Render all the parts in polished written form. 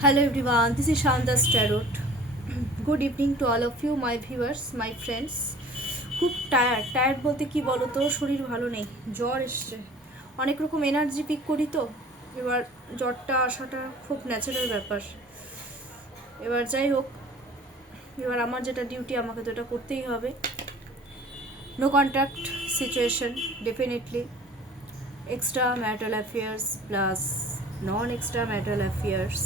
Hello everyone, this is Shanda's Tarot. Good evening to all of you, my viewers, my friends. খুব tired বলতে কি বলো তো, শরীর ভালো নেই, জ্বর এসছে। অনেক রকম এনার্জি পিক করি তো, এবার জ্বরটা আসাটা খুব ন্যাচারাল ব্যাপার। এবার যাই হোক, এবার আমার যেটা ডিউটি আমাকে তো এটা করতেই হবে। No contact situation, definitely extra marital affairs plus non extra marital affairs.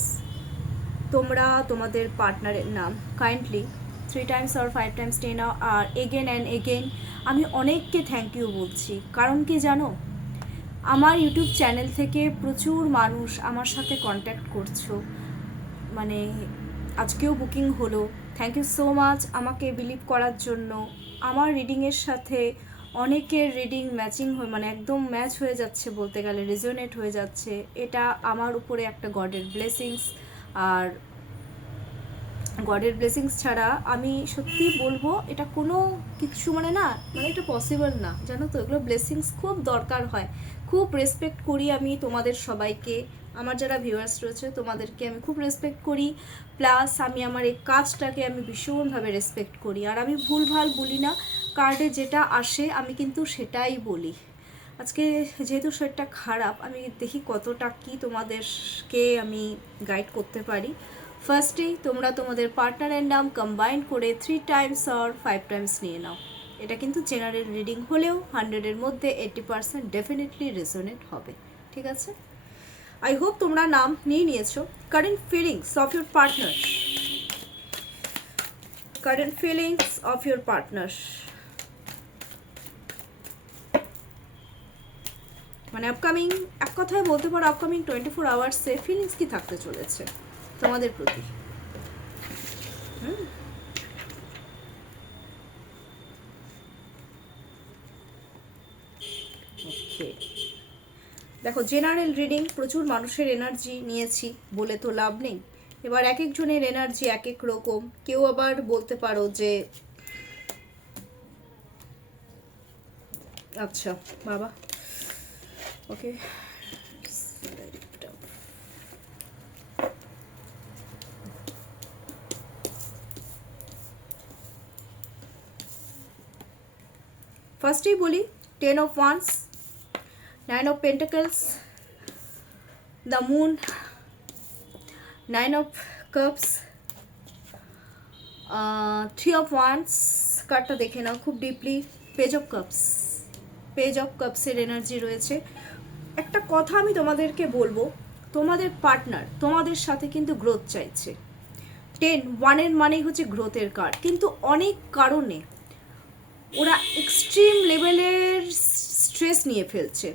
তোমরা তোমাদের পার্টনারের নাম কাইন্ডলি 3 times or 5 times নিয়ে নাও। আর এগেন অ্যান্ড এগেন আমি অনেককে থ্যাংক ইউ বলছি, কারণ কি জানো, আমার ইউটিউব চ্যানেল থেকে প্রচুর মানুষ আমার সাথে কন্ট্যাক্ট করছো, মানে আজকেও বুকিং হলো। থ্যাংক ইউ সো মাচ আমাকে বিলিভ করার জন্য। আমার রিডিংয়ের সাথে অনেকের রিডিং ম্যাচিং হয়ে, মানে একদম ম্যাচ হয়ে যাচ্ছে বলতে গেলে, রেজোনেট হয়ে যাচ্ছে। এটা আমার উপরে একটা গডের ব্লেসিংস। আর গডের ব্লেসিংস ছাড়া আমি সত্যি বলবো এটা কোনো কিছু মানে এটা পসিবল না, জানো তো। এগুলো ব্লেসিংস খুব দরকার হয়। খুব রেসপেক্ট করি আমি তোমাদের সবাইকে, আমার যারা ভিউয়ার্স রয়েছে তোমাদেরকে আমি খুব রেসপেক্ট করি। প্লাস আমি আমার এই কাজটাকে আমি ভীষণভাবে রেসপেক্ট করি। আর আমি ভুলভাল বলি না, কার্ডে যেটা আসে আমি কিন্তু সেটাই বলি। আজকে যেহেতু শরীরটা খারাপ, আমি দেখি কতটা কি তোমাদেরকে আমি গাইড করতে পারি। ফার্স্টেই তোমরা তোমাদের পার্টনারের নাম কম্বাইন করে 3 times or 5 times নিয়ে নাও। এটা কিন্তু জেনারেল রিডিং হলেও 100-এর মধ্যে 80% ডেফিনেটলি রেজোনেট হবে, ঠিক আছে? আই হোপ তোমরা নাম নিয়ে নিয়েছো। Current feelings of your partner, current feelings of your partner, মানে আপকামিং, এক কথায় বলতে পারো আপকামিং 24 আওয়ার্সে ফিলিংস কি থাকতে চলেছে তোমাদের প্রতি। ওকে, দেখো জেনারেল রিডিং, প্রচুর মানুষের এনার্জি নিয়েছি বলে তো লাভ নেই। এবার এক একজনের এনার্জি এক এক রকম। কেউ আবার বলতে পারো যে আচ্ছা বাবা, ওকে, ফার্স্টেই বলি 10 of Wands, 9 of Pentacles, the Moon, 9 of Cups, 3 of Wands। কার্ডটা দেখে নাও খুব deeply. Page of cups, page of কাপসের এনার্জি রয়েছে। একটা কথা আমি তোমাদেরকে বলবো, তোমাদের পার্টনার তোমাদের সাথে কিন্তু গ্রোথ চাইছে। 1 মানেই হচ্ছে গ্রোথের কার্ড, কিন্তু অনেক কারণে ওরা এক্সট্রিম লেভেলের স্ট্রেস নিয়ে ফেলছে।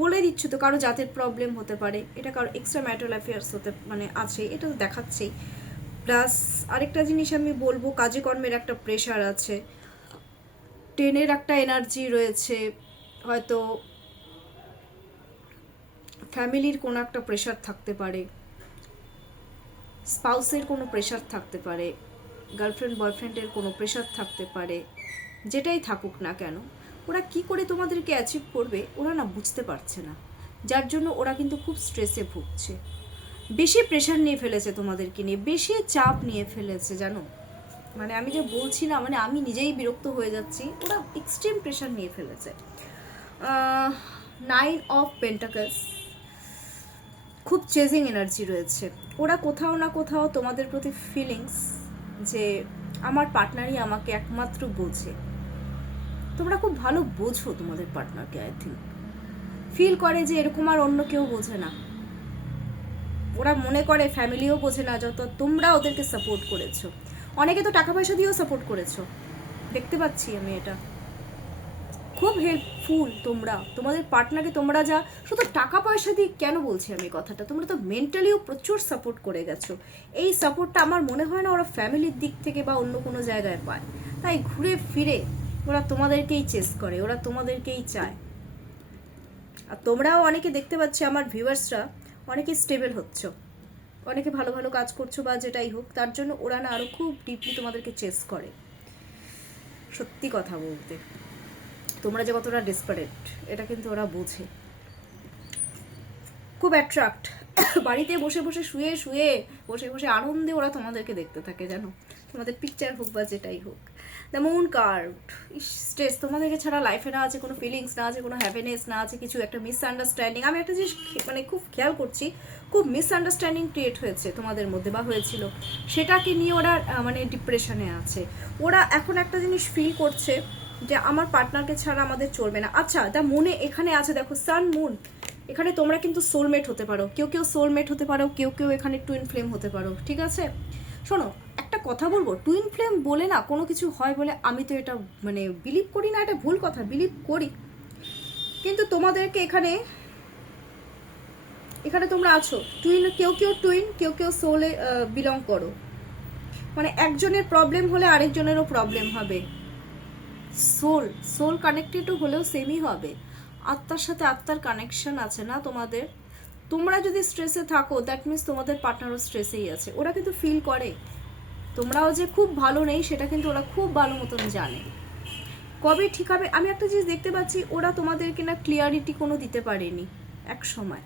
বলে দিচ্ছ তো, কারো জাতের প্রবলেম হতে পারে, এটা কারো এক্সট্রা ম্যারিটাল অ্যাফেয়ার্স হতে আছে, এটা তো দেখাচ্ছেই। প্লাস আরেকটা জিনিস আমি বলবো, কাজে কর্মের একটা প্রেশার আছে। 10-এর একটা এনার্জি রয়েছে, হয়তো ফ্যামিলির কোনো একটা প্রেশার থাকতে পারে, স্পাউসের কোনো প্রেশার থাকতে পারে, গার্লফ্রেন্ড বয়ফ্রেন্ডের কোনো প্রেশার থাকতে পারে। যেটাই থাকুক না কেন, ওরা কি করে তোমাদেরকে অ্যাচিভ করবে ওরা না বুঝতে পারছে না, যার জন্য ওরা কিন্তু খুব স্ট্রেসে ভুগছে। বেশি প্রেশার নিয়ে ফেলেছে তোমাদেরকে নিয়ে, বেশি চাপ নিয়ে ফেলেছে, জানো। আমি যে বলছি না, আমি নিজেই বিরক্ত হয়ে যাচ্ছি। ওরা এক্সট্রিম প্রেশার নিয়ে ফেলেছে। 9 of Pentacles, খুব চেজিং এনার্জি রয়েছে। ওরা কোথাও না কোথাও তোমাদের প্রতি ফিলিংস যে আমার পার্টনারই আমাকে একমাত্র বোঝে। তোমরা খুব ভালো বোঝো তোমাদের পার্টনারকে, আই থিঙ্ক ফিল করে যে এরকম আর অন্য কেউ বোঝে না। ওরা মনে করে ফ্যামিলিও বোঝে না, যত তোমরা ওদেরকে সাপোর্ট করেছো। অনেকে তো টাকা পয়সা দিয়েও সাপোর্ট করেছো, দেখতে পাচ্ছি আমি এটা। খুব হেল্পফুল তোমরা তোমাদের পার্টনারকে। তোমরা যা শুধু টাকা পয়সা দিয়ে কেন বলছি আমি কথাটা, তোমরা তো মেন্টালিও প্রচুর সাপোর্ট করে গেছো। এই সাপোর্টটা আমার মনে হয় না ওরা ফ্যামিলির দিক থেকে বা অন্য কোনো জায়গায় পায়। তাই ঘুরে ফিরে ওরা তোমাদেরকেই চেস করে, ওরা তোমাদেরকেই চায়। আর তোমরাও অনেকে দেখতে পাচ্ছি, আমার ভিউয়ার্সরা অনেকে স্টেবল হচ্ছ, অনেকে ভালো ভালো কাজ করছো বা যেটাই হোক, তার জন্য ওরা না আরও খুব ডিপলি তোমাদেরকে চেস করে। সত্যি কথা বলতে তোমরা যে কতটা ডেসপারেট এটা কিন্তু ওরা বোঝে। খুব বাড়িতে বসে বসে শুয়ে শুয়ে বসে বসে আনন্দে ওরা তোমাদেরকে দেখতে থাকে, জানো, তোমাদের পিকচার হোক বা যেটাই হোক। দ্য মুন কার্ড, স্ট্রেস, তোমাদেরকে ছাড়া লাইফে না আছে কোনো ফিলিংস, না আছে কোনো হ্যাপিনেস, না আছে কিছু, একটা মিসআন্ডারস্ট্যান্ডিং। আমি একটা জিনিস মানে খুব খেয়াল করছি, খুব মিসআন্ডারস্ট্যান্ডিং ক্রিয়েট হয়েছে তোমাদের মধ্যে বা হয়েছিল, সেটাকে নিয়ে ওরা মানে ডিপ্রেশনে আছে। ওরা এখন একটা জিনিস ফিল করছে যে আমার পার্টনারকে ছাড়া আমাদের চলবে না। আচ্ছা, দ্য মুনে এখানে আছে দেখো, সান মুন, এখানে তোমরা কিন্তু সোলমেট হতে পারো, কেউ কেউ সোলমেট হতে পারো, কেউ কেউ এখানে টুইন ফ্লেম হতে পারো, ঠিক আছে? শোনো, একটা কথা বলবো, টুইন ফ্লেম বলে না কোনো কিছু হয় বলে আমি তো এটা মানে বিলিভ করি না, এটা ভুল কথা, বিলিভ করি। কিন্তু তোমাদেরকে এখানে এখানে তোমরা আছো টুইন, কেউ কেউ টুইন, কেউ কেউ সোলে বিলং করো, মানে একজনের প্রবলেম হলে আরেকজনেরও প্রবলেম হবে। সোল সোল কানেক্টেডও হলেও সেমই হবে, আত্মার সাথে আত্মার কানেকশন আছে না তোমাদের। তোমরা যদি স্ট্রেসে থাকো, দ্যাট মিনস তোমাদের পার্টনারও স্ট্রেসেই আছে। ওরা কিন্তু ফিল করে তোমরাও যে খুব ভালো নেই, সেটা কিন্তু ওরা খুব ভালো মতন জানে। কবে ঠিক হবে, আমি একটা জিনিস দেখতে পাচ্ছি, ওরা তোমাদেরকে না ক্লিয়ারিটি কোনো দিতে পারেনি এক সময়,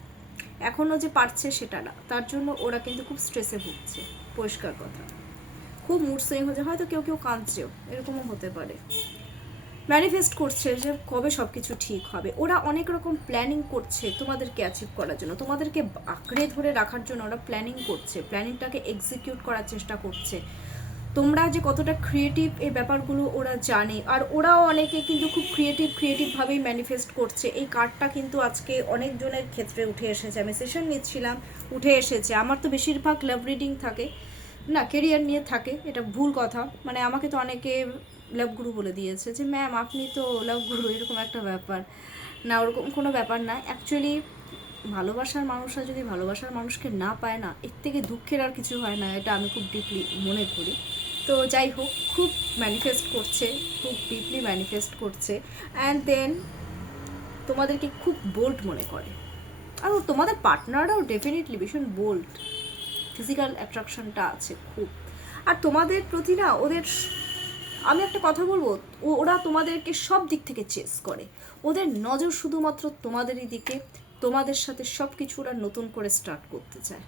এখনও যে পারছে সেটা না, তার জন্য ওরা কিন্তু খুব স্ট্রেসে ভুগছে, পরিষ্কার কথা। খুব মুড সুইং হচ্ছে, হয়তো কেউ কেউ কাঁদছেও, এরকমও হতে পারে। ম্যানিফেস্ট করছে যে কবে সব কিছু ঠিক হবে। ওরা অনেক রকম প্ল্যানিং করছে তোমাদেরকে অ্যাচিভ করার জন্য, তোমাদেরকে আঁকড়ে ধরে রাখার জন্য ওরা প্ল্যানিং করছে, প্ল্যানিংটাকে এক্সিকিউট করার চেষ্টা করছে। তোমরা যে কতটা ক্রিয়েটিভ এই ব্যাপারগুলো ওরা জানে, আর ওরাও অনেকে কিন্তু খুব ক্রিয়েটিভভাবেই ম্যানিফেস্ট করছে। এই কার্ডটা কিন্তু আজকে অনেকজনের ক্ষেত্রে উঠে এসেছে, আমি সেশন নিচ্ছিলাম, উঠে এসেছে। আমার তো বেশিরভাগ লাভ রিডিং থাকে না, কেরিয়ার নিয়ে থাকে, এটা ভুল কথা। মানে আমাকে তো অনেকে লাভ গুরু বলে দিয়েছে যে ম্যাম আপনি তো লাভ গুরু, এরকম একটা ব্যাপার না, ওরকম কোনো ব্যাপার না। অ্যাকচুয়ালি ভালোবাসার মানুষরা যদি ভালোবাসার মানুষকে না পায় না, এর থেকে দুঃখের আর কিছু হয় না, এটা আমি খুব ডিপলি মনে করি। তো যাই হোক, খুব ম্যানিফেস্ট করছে, খুব ডিপলি ম্যানিফেস্ট করছে, অ্যান্ড দেন তোমাদেরকে খুব বোল্ড মনে করে। আর তোমাদের পার্টনাররাও ডেফিনেটলি ভীষণ বোল্ড, ফিজিক্যাল অ্যাট্রাকশনটা আছে খুব। আর তোমাদের প্রতি না ওদের, আমি একটা কথা বলবো, ওরা তোমাদেরকে সব দিক থেকে চেস করে, ওদের নজর শুধুমাত্র তোমাদেরই দিকে। তোমাদের সাথে সব কিছু ওরা নতুন করে স্টার্ট করতে চায়,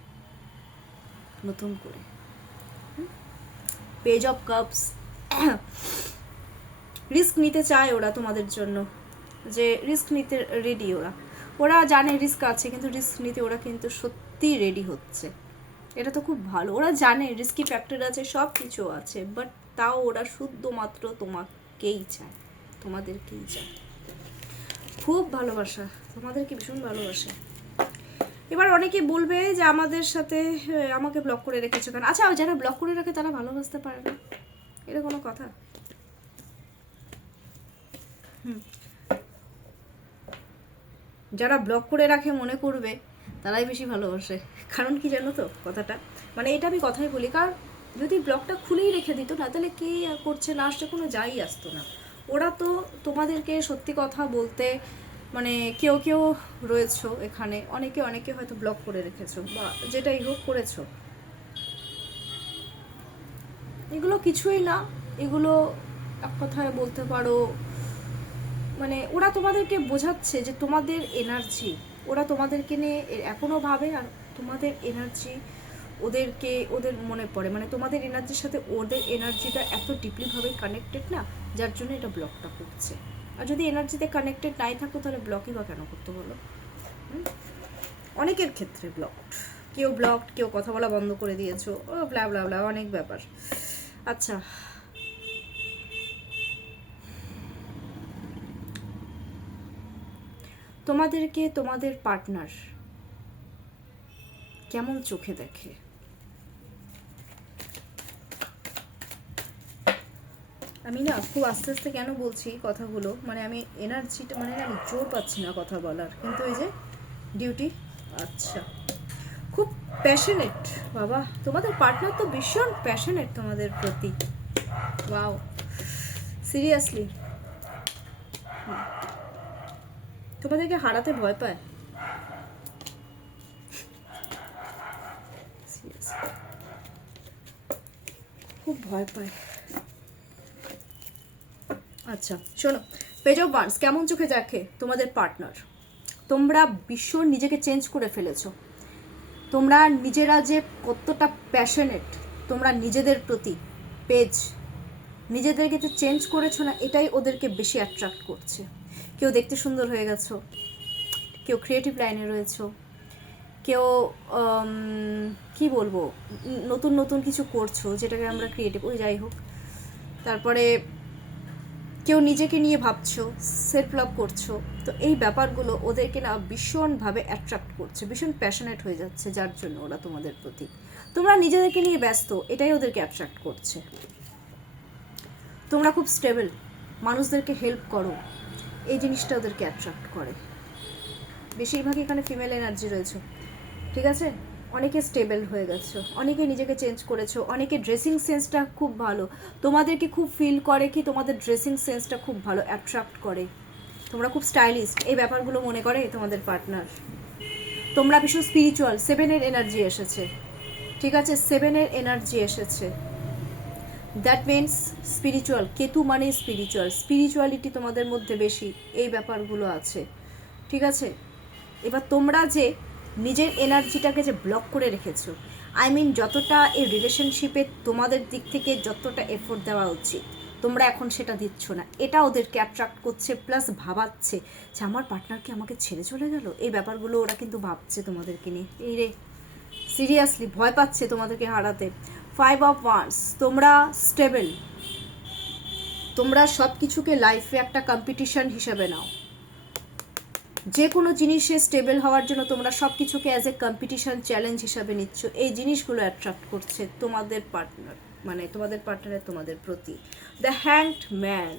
নতুন করে। পেজ অফ কাপস, রিস্ক নিতে চায় ওরা তোমাদের জন্য, যে রিস্ক নিতে রেডি ওরা। ওরা জানে রিস্ক আছে, কিন্তু রিস্ক নিতে ওরা কিন্তু সত্যিই রেডি হচ্ছে। এটা তো খুব ভালো, ওরা জানে রিস্কি ফ্যাক্টর আছে, সব কিছু আছে, বাট তাও ওরা শুধুমাত্র তোমাকেই চায়, তোমাদেরকেই চায়। খুব ভালোবাসা, তোমাদেরকে ভীষণ ভালোবাসা। এবার অনেকে বলবে যে আমাদের সাথে আমাকে ব্লক করে রেখেছো কেন? আচ্ছা, যারা ব্লক করে রাখে তারা ভালোবাসতে পারে না, এটা কোনো কথা? যারা ব্লক করে রাখে মনে করবে তারাই বেশি ভালোবাসে। কারণ কি জানো তো কথাটা, মানে এটা আমি কথাই বলি, কারণ যদি ব্লকটা খুলেই রেখে দিত না, তাহলে কে করছে না আসছে কোনো যাই আসতো না। ওরা তো তোমাদেরকে সত্যি কথা বলতে, মানে কেউ কেউ রয়েছো এখানে, অনেকে অনেকে হয়তো ব্লক করে রেখেছো বা যেটাই হোক করেছো, এগুলো কিছুই না। এগুলো এক কথায় বলতে পারো, মানে ওরা তোমাদেরকে বোঝাচ্ছে যে তোমাদের এনার্জি, ওরা তোমাদেরকে নিয়ে এখনও ভাবে, আর তোমাদের এনার্জি ওদের মনে পড়ে, মানে তোমাদের এনার্জির সাথে ওদের এনার্জিটা এত ডিপলিভাবে কানেক্টেড না, যার জন্য এটা ব্লকটা করছে। আর যদি এনার্জিতে কানেক্টেড নাই থাকতো তাহলে ব্লকই বা কেন করতে বলো? অনেকের ক্ষেত্রে ব্লকড, কেউ ব্লকড, কেউ কথা বলা বন্ধ করে দিয়েছো, ও ব্লা ব্লা ব্লা, অনেক ব্যাপার। আচ্ছা, তোমাদেরকে তোমাদের পার্টনার কেমন চোখে দেখে? আমি না খুব আস্তে আস্তে কেন বলছি কথাগুলো, মানে আমি এনার্জিটা, মানে আমি জোর পাচ্ছি না কথা বলার, কিন্তু এই যে ডিউটি। আচ্ছা, খুব প্যাশনেট বাবা, তোমাদের পার্টনার তো ভীষণ প্যাশনেট তোমাদের প্রতি। ওয়াও, সিরিয়াসলি তোমাদেরকে হারাতে ভয় পায়, খুব ভয় পায়। আচ্ছা শোনো, পেজ অফ ওয়ান্স কেমন চোখে দেখে তোমাদের পার্টনার? তোমরা ভীষণ নিজেকে চেঞ্জ করে ফেলেছো, তোমরা নিজেরা যে কতটা প্যাশনেট তোমরা নিজেদের প্রতি পেজ নিজেদেরকে যে চেঞ্জ করেছো না, এটাই ওদেরকে বেশি অ্যাট্রাক্ট করছে। কেউ দেখতে সুন্দর হয়ে গেছো, কেউ ক্রিয়েটিভ লাইনে রয়েছো, কেউ কি বলবো নতুন নতুন কিছু করছো যেটাকে আমরা ক্রিয়েটিভ, ওই যাই হোক। তারপরে কেউ নিজেকে নিয়ে ভাবছো, সেলফ লাভ করছো। তো এই ব্যাপারগুলো ওদেরকে না ভীষণভাবে অ্যাট্রাক্ট করছে, ভীষণ প্যাশনেট হয়ে যাচ্ছে, যার জন্য ওরা তোমাদের প্রতি। তোমরা নিজেদেরকে নিয়ে ব্যস্ত, এটাই ওদেরকে অ্যাট্রাক্ট করছে। তোমরা খুব স্টেবল, মানুষদেরকে হেল্প করো, এই জিনিসটা ওদেরকে অ্যাট্রাক্ট করে। বেশিরভাগই এখানে ফিমেল এনার্জি রয়েছে, ঠিক আছে। অনেকে স্টেবল হয়ে গেছো, অনেকে নিজেকে চেঞ্জ করেছো, অনেকে ড্রেসিং সেন্সটা খুব ভালো, তোমাদেরকে খুব ফিল করে কি তোমাদের ড্রেসিং সেন্সটা খুব ভালো, অ্যাট্রাক্ট করে। তোমরা খুব স্টাইলিস্ট, এই ব্যাপারগুলো মনে করে তোমাদের পার্টনার। তোমরা ভীষণ স্পিরিচুয়াল, 7-এর এনার্জি এসেছে, ঠিক আছে, 7-এর এনার্জি এসেছে। দ্যাট মিনস স্পিরিচুয়াল, কেতু মানে স্পিরিচুয়াল, স্পিরিচুয়ালিটি তোমাদের মধ্যে বেশি, এই ব্যাপারগুলো আছে, ঠিক আছে। এবার তোমরা যে নিজের এনার্জিটাকে যে ব্লক করে রেখেছো, আই মিন যতটা এই রিলেশনশিপে তোমাদের দিক থেকে যতটা এফোর্ট দেওয়া উচিত তোমরা এখন সেটা দিচ্ছ না, এটা ওদেরকে অ্যাট্রাক্ট করছে, প্লাস ভাবাচ্ছে যে আমার পার্টনার কি আমাকে ছেড়ে চলে গেল। এই ব্যাপারগুলো ওরা কিন্তু ভাবছে তোমাদেরকে নিয়ে, এই রে সিরিয়াসলি ভয় পাচ্ছে তোমাদেরকে হারাতে। 5 অফ ওয়ান্ডস, তোমরা স্টেবল, তোমরা সব কিছুকে লাইফে একটা কম্পিটিশন হিসেবে নাও। যে কোনো জিনিসে স্টেবল হওয়ার জন্য তোমরা সব কিছুকে অ্যাজ এ কম্পিটিশন চ্যালেঞ্জ হিসাবে নিচ্ছ। এই জিনিসগুলো অ্যাট্রাক্ট করছে তোমাদের পার্টনার, মানে তোমাদের পার্টনারের তোমাদের প্রতি। The hanged man,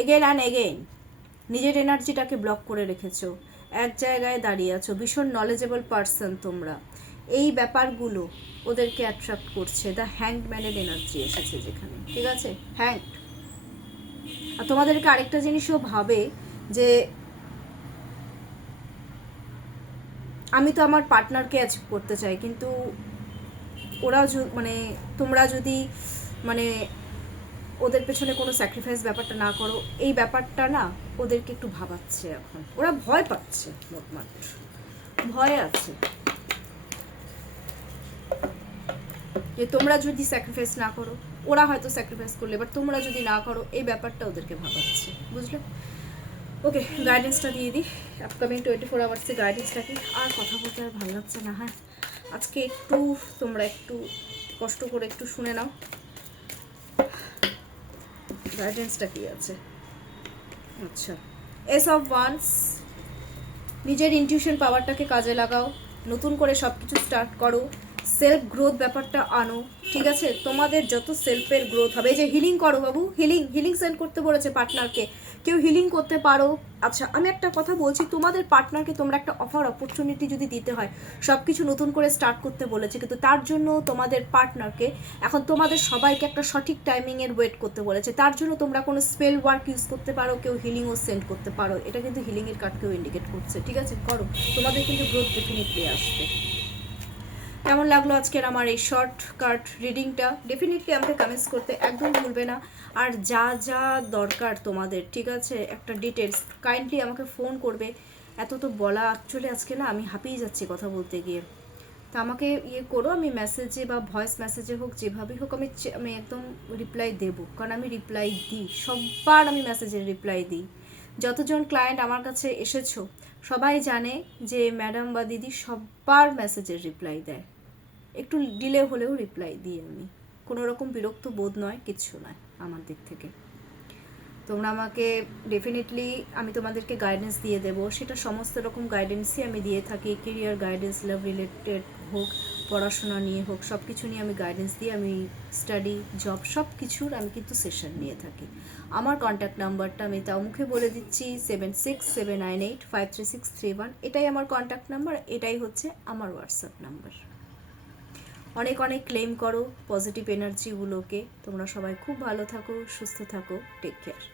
again and again নিজের এনার্জিটাকে ব্লক করে রেখেছো, এক জায়গায় দাঁড়িয়ে আছো, ভীষণ নলেজেবল পার্সন তোমরা। এই ব্যাপারগুলো ওদেরকে অ্যাট্রাক্ট করছে। দ্য হ্যাংড ম্যানের এনার্জি এসেছে যেখানে, ঠিক আছে, হ্যাংড। আর তোমাদেরকে আরেকটা জিনিসও ভাবে যে আমি তো আমার পার্টনারকে অ্যাচিভ করতে চাই, কিন্তু ওরা মানে তোমরা যদি মানে ওদের পেছনে কোনো স্যাক্রিফাইস ব্যাপারটা না করো, এই ব্যাপারটা না ওদেরকে একটু ভাবাচ্ছে। এখন ওরা ভয় পাচ্ছে, মোটমাট ভয় আছে যে তোমরা যদি স্যাক্রিফাইস না করো, ওরা হয়তো স্যাক্রিফাইস করলে, বাট তোমরা যদি না করো, এই ব্যাপারটা ওদেরকে ভাবাচ্ছে, বুঝলে। ওকে, গাইডেন্সটা দিয়ে দিই, আপকামিং 24 আওয়ার্সে গাইডেন্সটা কি। আর কথা বলতে আর ভালো লাগছে না, হ্যাঁ আজকে একটু তোমরা একটু কষ্ট করে একটু শুনে নাও গাইডেন্সটা কি আছে। আচ্ছা, এস অফ ওয়ান্স, নিজের ইনটিউশন পাওয়ারটাকে কাজে লাগাও, নতুন করে সব কিছু স্টার্ট করো, সেলফ গ্রোথ ব্যাপারটা আনো, ঠিক আছে। তোমাদের যত সেলফের গ্রোথ হবে, এই যে হিলিং করো বাবু, হিলিং সেন্ড করতে বলেছে পার্টনারকে, কেউ হিলিং করতে পারো। আচ্ছা, আমি একটা কথা বলছি, তোমাদের পার্টনারকে তোমরা একটা অপরচুনিটি যদি দিতে হয়, সব কিছু নতুন করে স্টার্ট করতে বলেছে, কিন্তু তার জন্য তোমাদের পার্টনারকে এখন তোমাদের সবাইকে একটা সঠিক টাইমিংয়ের ওয়েট করতে বলেছে। তার জন্য তোমরা কোনো স্পেল ওয়ার্ক ইউজ করতে পারো, কেউ হিলিংও সেন্ড করতে পারো, এটা কিন্তু হিলিংয়ের কার্ডকেও ইন্ডিকেট করছে, ঠিক আছে, করো, তোমাদের কিন্তু গ্রোথ ডেফিনেটলি আসবে। কেমন লাগলো আজকের আমার এই শর্ট কাট রিডিংটা, ডেফিনেটলি আমাকে কমেন্টস করতে একদম ভুলবে না। আর যা যা দরকার তোমাদের, ঠিক আছে, একটা ডিটেলস কাইন্ডলি আমাকে ফোন করবে। এত তো বলা অ্যাকচুয়ালি আজকে না আমি হাঁপিয়ে যাচ্ছি কথা বলতে গিয়ে, তা আমাকে ইয়ে করো, আমি মেসেজে বা ভয়েস মেসেজে হোক, যেভাবেই হোক আমি একদম রিপ্লাই দেবো, কারণ আমি রিপ্লাই দিই সবার, আমি মেসেজের রিপ্লাই দিই। যতজন ক্লায়েন্ট আমার কাছে এসেছো সবাই জানে যে ম্যাডাম বা দিদি সবার মেসেজের রিপ্লাই দেয়, একটু ডিলে হলেও রিপ্লাই দিই আমি, কোনো রকম বিরক্ত বোধ নয়, কিচ্ছু নয় আমার দিক থেকে। তোমরা আমাকে ডেফিনেটলি, আমি তোমাদেরকে গাইডেন্স দিয়ে দেবো, সেটা সমস্ত রকম গাইডেন্সই আমি দিয়ে থাকি, কেরিয়ার গাইডেন্স, লাভ রিলেটেড হোক, পড়াশোনা নিয়ে হোক, সব কিছু নিয়ে আমি গাইডেন্স দিই, আমি স্টাডি, জব সব কিছুর আমি কিন্তু সেশন নিয়ে থাকি। আমার কন্ট্যাক্ট নাম্বারটা আমি তাও মুখে বলে দিচ্ছি, 7679853631, এটাই আমার কন্ট্যাক্ট নাম্বার, এটাই হচ্ছে আমার হোয়াটসঅ্যাপ নাম্বার। অনেক অনেক ক্লেম করো পজিটিভ এনার্জিগুলোকে। তোমরা সবাই খুব ভালো থাকো, সুস্থ থাকো, টেক কেয়ার।